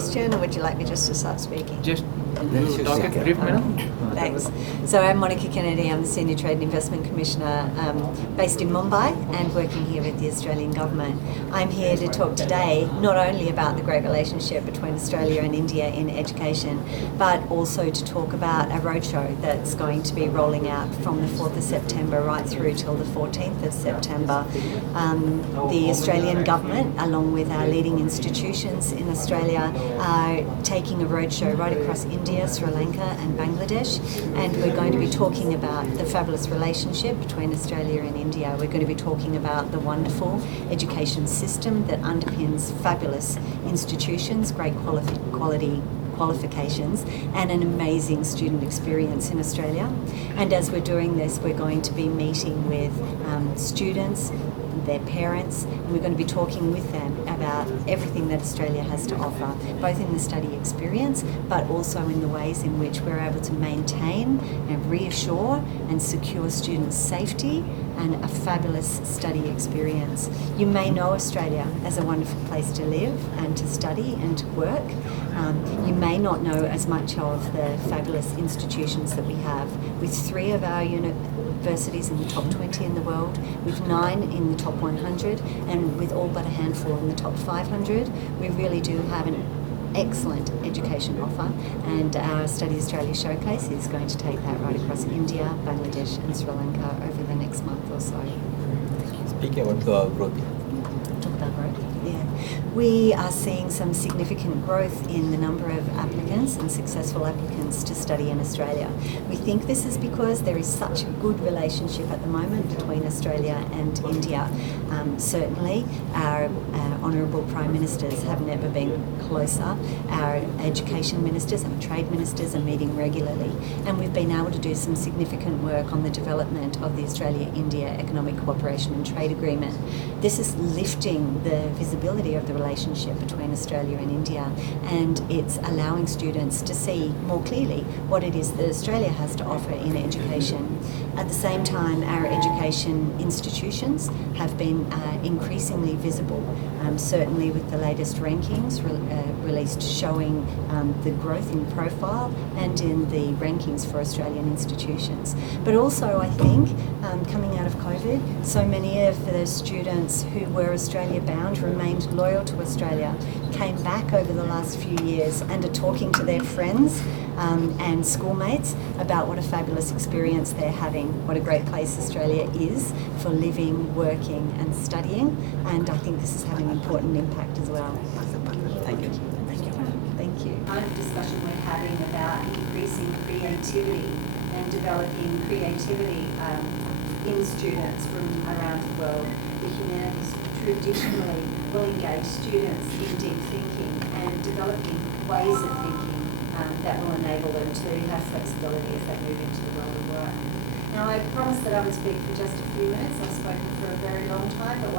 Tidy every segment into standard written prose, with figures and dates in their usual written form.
question, or would you like me just to start speaking? Just talk it brief, madam. Thanks. So I'm Monica Kennedy. I'm the Senior Trade and Investment Commissioner based in Mumbai and working here with the Australian Government. I'm here to talk today not only about the great relationship between Australia and India in education, but also to talk about a roadshow that's going to be rolling out from the 4th of September right through till the 14th of September. The Australian Government, along with our leading institutions in Australia, are taking a roadshow right across India, Sri Lanka and Bangladesh, and we're going to be talking about the fabulous relationship between Australia and India. We're going to be talking about the wonderful education system that underpins fabulous institutions, great quality qualifications and an amazing student experience in Australia. And as we're doing this, we're going to be meeting with students, their parents, and we're going to be talking with them about everything that Australia has to offer, both in the study experience, but also in the ways in which we're able to maintain and reassure and secure students' safety and a fabulous study experience. You may know Australia as a wonderful place to live and to study and to work. You may not know as much of the fabulous institutions that we have, with 3 of our universities in the top 20 in the world, with 9 in the top 100, and with all but a handful in the top 500. We really do have an excellent education offer, and our Study Australia Showcase is going to take that right across India, Bangladesh and Sri Lanka over the next month or so. Speaking about growth. Talk about growth. Yeah. We are seeing some significant growth in the number of applicants and successful applicants to study in Australia. We think this is because there is such a good relationship at the moment between Australia and India. Certainly, our Honourable Prime Ministers have never been closer. Our education ministers and trade ministers are meeting regularly, and we've been able to do some significant work on the development of the Australia-India Economic Cooperation and Trade Agreement. This is lifting the visibility of the relationship between Australia and India, and it's allowing students to see more clearly what it is that Australia has to offer in education. At the same time, our education institutions have been increasingly visible, certainly with the latest rankings released showing the growth in profile and in the rankings for Australian institutions. But also, I think, coming out of COVID, so many of the students who were Australia bound remained loyal to Australia, came back over the last few years and are talking to their friends and schoolmates about what a fabulous experience they're having, what a great place Australia is for living, working and studying, and I think this is having an important impact as well. Thank you. Thank you. The discussion we're having about increasing creativity and developing creativity in students from around the world. The humanities traditionally will engage students in deep thinking and developing ways of thinking that will enable them to have flexibility as they move into the world of work. Now, I promised that I would speak for just a few minutes. I've spoken for a very long time, but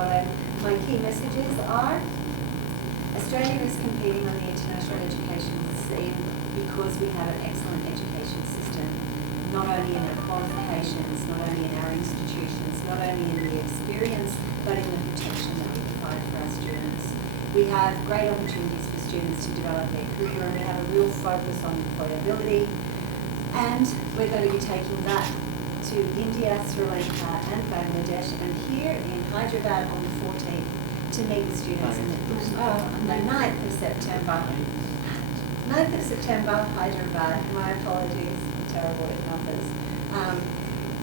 my key messages are: Australia is competing on the international education scene because we have an excellent education system, not only in our qualifications, not only in our institutions, not only in the experience, but in the protection that we provide for our students. We have great opportunities for students to develop their career, and we have a real focus on employability, and we're going to be taking that to India, Sri Lanka and Bangladesh, and here in Hyderabad on the 14th to meet with students on the 9th of September. 9th of September, Hyderabad. My apologies, I'm terrible with numbers.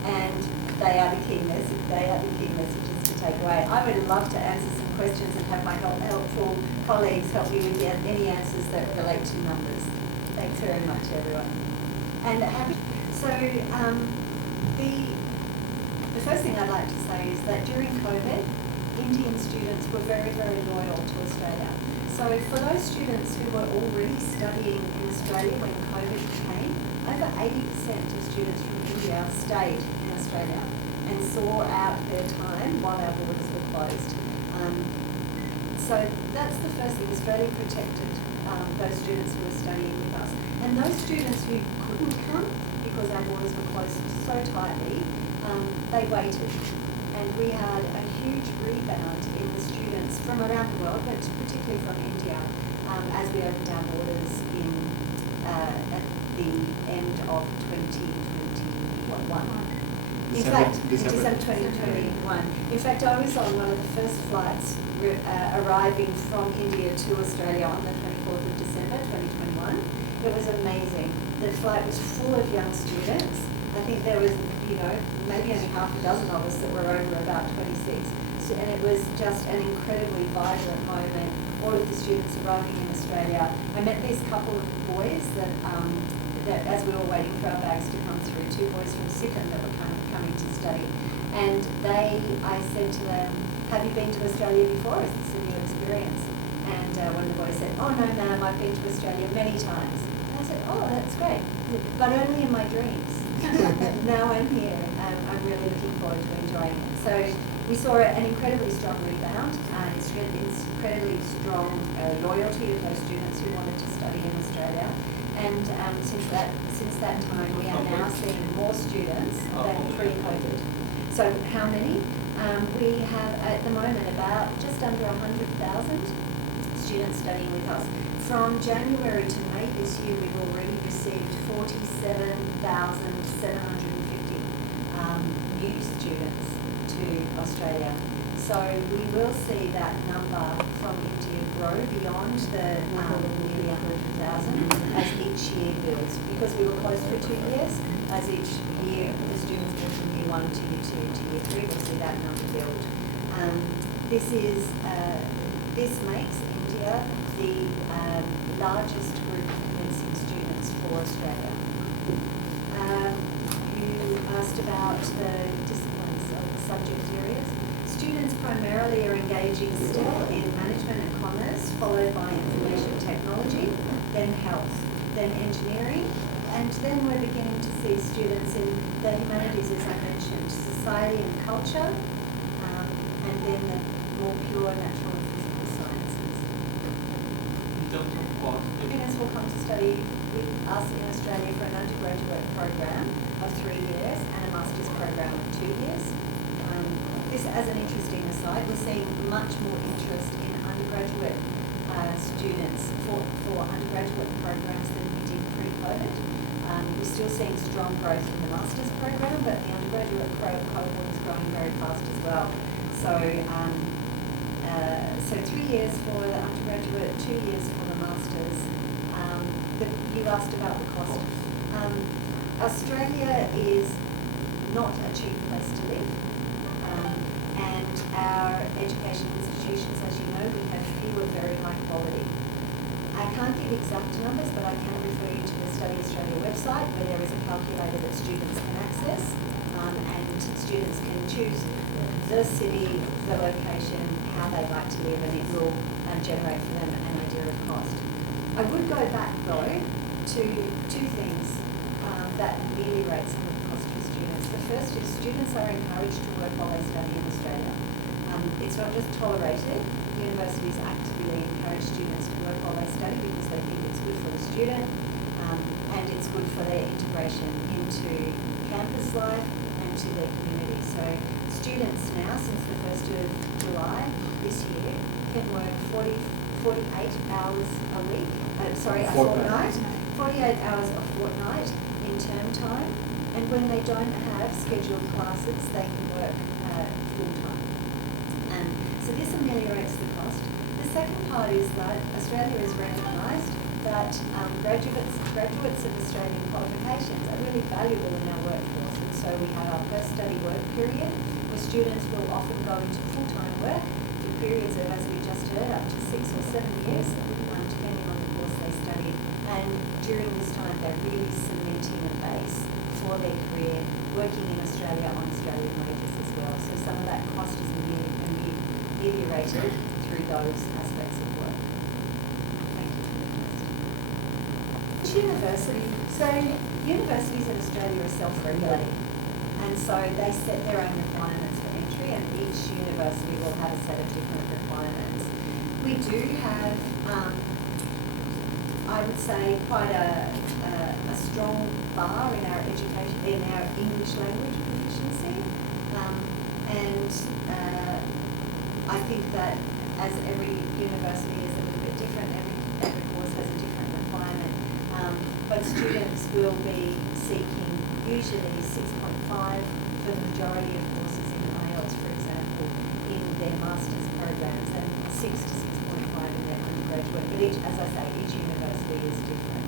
And they are the key messages to take away. I would love to answer some questions and have my helpful colleagues help me with any answers that relate to numbers. Thanks very much, everyone. And the first thing I'd like to say is that during COVID, Indian students were very, very loyal to Australia. So for those students who were already studying in Australia when COVID came, over 80% of students from India stayed in Australia and saw out their time while our borders were closed. So that's the first thing. Australia protected those students who were studying with us. And those students who couldn't come because our borders were closed so tightly, they waited. And we had a huge rebound in the students from around the world, but particularly from India, as we opened our borders. the end of 2021. In December fact, December 2021. In fact, I was on one of the first flights arriving from India to Australia on the 24th of December 2021. It was amazing. The flight was full of young students. I think there was, maybe only half a dozen of us that were over about 26. And it was just an incredibly vibrant moment. All of the students arriving in Australia. I met these couple of boys that as we were waiting for our bags to come through, two boys from Sikkim that were coming to study. And I said to them, have you been to Australia before? Is this a new experience? And one of the boys said, oh no ma'am, I've been to Australia many times. And I said, oh, that's great, but only in my dreams. Now I'm here, and I'm really looking forward to enjoying it. So we saw an incredibly strong rebound, incredibly strong loyalty of those students who wanted to study in Australia. And since that time, we are now seeing more students than pre-COVID. So how many? We have at the moment about just under 100,000 students studying with us. From January to May this year, we've already received 47,750 new students to Australia. So we will see that number from India grow beyond the nearly 100,000 as each year builds. Because we were closed for 2 years, as each year the students go from year 1 to year 2 to year 3, we'll see that number build. This makes India the largest group of commencing students for Australia. You asked about the disciplines of the subject areas. Students primarily are engaging still in management and commerce, followed by information technology, then health, then engineering, and then we're beginning to see students in the humanities, as I mentioned, society and culture, and then the more pure natural and physical sciences. In terms of cost, Students will come to study with us in Australia for an undergraduate program of 3 years and a master's program of 2 years. This, as an interesting aside, we're seeing much more interest in undergraduate students for undergraduate programs than we did pre-COVID. We're still seeing strong growth in the master's program, but the undergraduate cohort is growing very fast as well. So 3 years for the undergraduate, 2 years for the masters. But you asked about the cost. Australia is not a cheap place to live. And our education institutions, as you know, we have few of very high quality. I can't give exact numbers, but I can refer you to the Study Australia website, where there is a calculator that students can access, and students can choose the city, the location, how they'd like to live, and it will generate for them an idea of cost. I would go back, though, to two things that ameliorate some of the cost for students. The first is students are encouraged to work while they study in Australia. It's not just tolerated. Universities actively encourage students to work while they study because they think it's good for the student, and it's good for their integration into campus life and to their community. So students now, since the 1st of July this year, can work 48 hours a week, a fortnight, 48 hours a fortnight in term time, and when they don't have scheduled classes, they can work full-time. So this ameliorates the cost. The second part is that Australia has recognised that graduates of Australian qualifications are really valuable in our workforce, and so we have our post-study work period, where students will often go into full-time work for periods of, as we just heard, up to 6 or 7 years, depending on the course they studied. And during this time, they're really cementing a base for their career, working in Australia on Australian wages as well. So some of that cost is ameliorated through those aspects of work. Thank you. University. So universities in Australia are self-regulating, and so they set their own requirements for entry, and each university will have a set of different requirements. We do have, I would say, quite a strong bar in our education, in our English language proficiency, and I think that as every university is a little bit different, every course has a different requirement. But most students will be seeking usually 6.5 for the majority of courses in IELTS, for example, in their master's programs, and 6 to 6.5 in their undergraduate. But each, as I say, each university is different.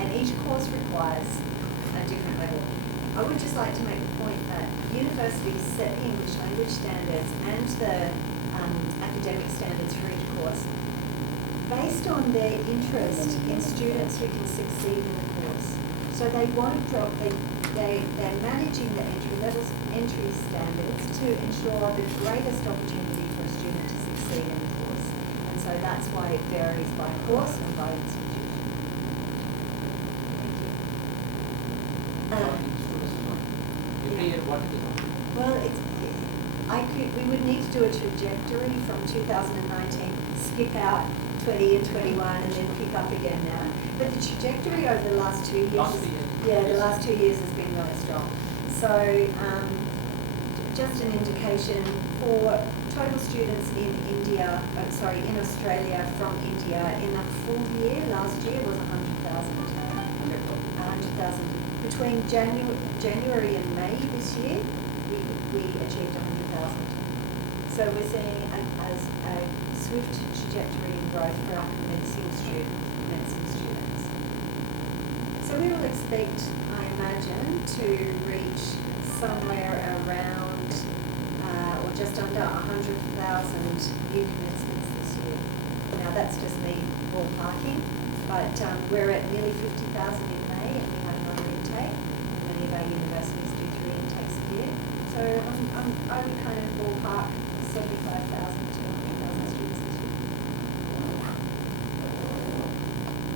And each course requires a different level. I would just like to make the point that universities set the English language standards and the academic standards for each course based on their interest in students who can succeed in the course. So they won't drop, they're managing the entry standards to ensure the greatest opportunity for a student to succeed in the course. And so that's why it varies by course and by institution. Thank you. Every year, what is it? Well, we would need to do a trajectory from 2019, skip out 20 and 21, and then pick up again now. But the trajectory over the last 2 years, the last 2 years has been really strong. So, just an indication for total students in in Australia from India in the full year last year was 100,000. 100,000. Between January and May this year, we achieved 100,000. So we're seeing a swift trajectory in growth for our medicine students. So we will expect, I imagine, to reach somewhere around or just under 100,000 new commencements this year. Now that's just me ballparking, but we're at nearly 50,000 in May, and we have another intake. Many of our universities do 3 intakes a year. So I would kind of ballpark 75,000 to 100,000